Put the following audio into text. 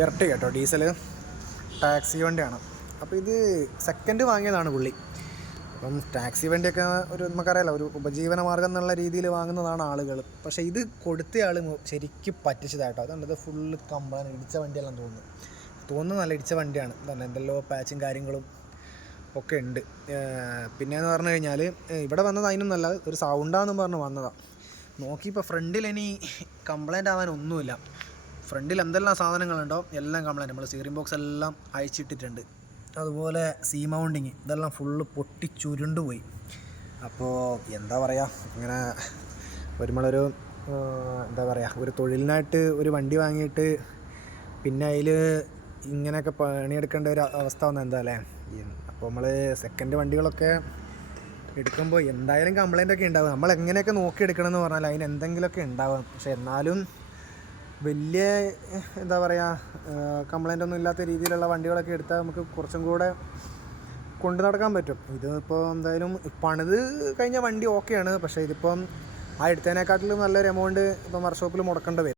ഇരട്ടി കേട്ടോ, diesel taxi വണ്ടിയാണ്. അപ്പോൾ ഇത് സെക്കൻഡ് വാങ്ങിയതാണ് പുള്ളി. അപ്പം ടാക്സി വണ്ടിയൊക്കെ നമുക്കറിയാലോ, ഒരു ഉപജീവന മാർഗ്ഗം എന്നുള്ള രീതിയിൽ വാങ്ങുന്നതാണ് ആളുകൾ. പക്ഷേ ഇത് കൊടുത്തയാൾ ശരിക്കും പറ്റിച്ചതായിട്ടോ. അതുകൊണ്ട് ഇത് ഫുള്ള് കംപ്ലൈൻറ്റ്, ഇടിച്ച വണ്ടിയെല്ലാം തോന്നുന്നു നല്ല ഇടിച്ച വണ്ടിയാണ്. തന്നെ എന്തെല്ലോ പാച്ചും കാര്യങ്ങളും ഒക്കെ ഉണ്ട്. പിന്നെയെന്ന് പറഞ്ഞു കഴിഞ്ഞാൽ ഇവിടെ വന്നത് അതിനൊന്നല്ല, ഒരു സൗണ്ടാണെന്ന് പറഞ്ഞ് വന്നതാണ്. നോക്കിയപ്പോൾ ഫ്രണ്ടിലിനി കംപ്ലൈൻ്റ് ആവാൻ ഒന്നുമില്ല. ഫ്രണ്ടിൽ എന്തെല്ലാം സാധനങ്ങളുണ്ടോ എല്ലാം കംപ്ലൈൻറ്റ്. നമ്മൾ സ്റ്റിയറിംഗ് ബോക്സ് എല്ലാം അയച്ചിട്ടിട്ടുണ്ട്. അതുപോലെ സീ മൗണ്ടിങ് ഇതെല്ലാം ഫുള്ള് പൊട്ടി ചുരുണ്ട് പോയി. അപ്പോൾ എന്താ പറയുക, ഇങ്ങനെ നമ്മളൊരു എന്താ പറയുക, ഒരു തൊഴിലിനായിട്ട് ഒരു വണ്ടി വാങ്ങിയിട്ട് പിന്നെ അതിൽ ഇങ്ങനെയൊക്കെ പണിയെടുക്കേണ്ട ഒരു അവസ്ഥ വന്നാൽ എന്താ അല്ലേ. അപ്പോൾ നമ്മൾ സെക്കൻഡ് വണ്ടികളൊക്കെ എടുക്കുമ്പോൾ എന്തായാലും കംപ്ലൈൻ്റ് ഒക്കെ ഉണ്ടാവും. നമ്മൾ എങ്ങനെയൊക്കെ നോക്കി എടുക്കണമെന്ന് പറഞ്ഞാൽ അതിന് എന്തെങ്കിലുമൊക്കെ ഉണ്ടാവും. പക്ഷെ എന്നാലും വലിയ എന്താ പറയുക, കംപ്ലൈൻ്റ് ഒന്നും ഇല്ലാത്ത രീതിയിലുള്ള വണ്ടികളൊക്കെ എടുത്താൽ നമുക്ക് കുറച്ചും കൂടെ കൊണ്ടു നടക്കാൻ പറ്റും. ഇതിപ്പോൾ എന്തായാലും പണിത് കഴിഞ്ഞ വണ്ടി ഓക്കെയാണ്. പക്ഷേ ഇതിപ്പം ആ എടുത്തതിനെക്കാട്ടിലും നല്ലൊരു എമൗണ്ട് ഇപ്പം വർക്ക്ഷോപ്പിൽ മുടക്കേണ്ടി വരും.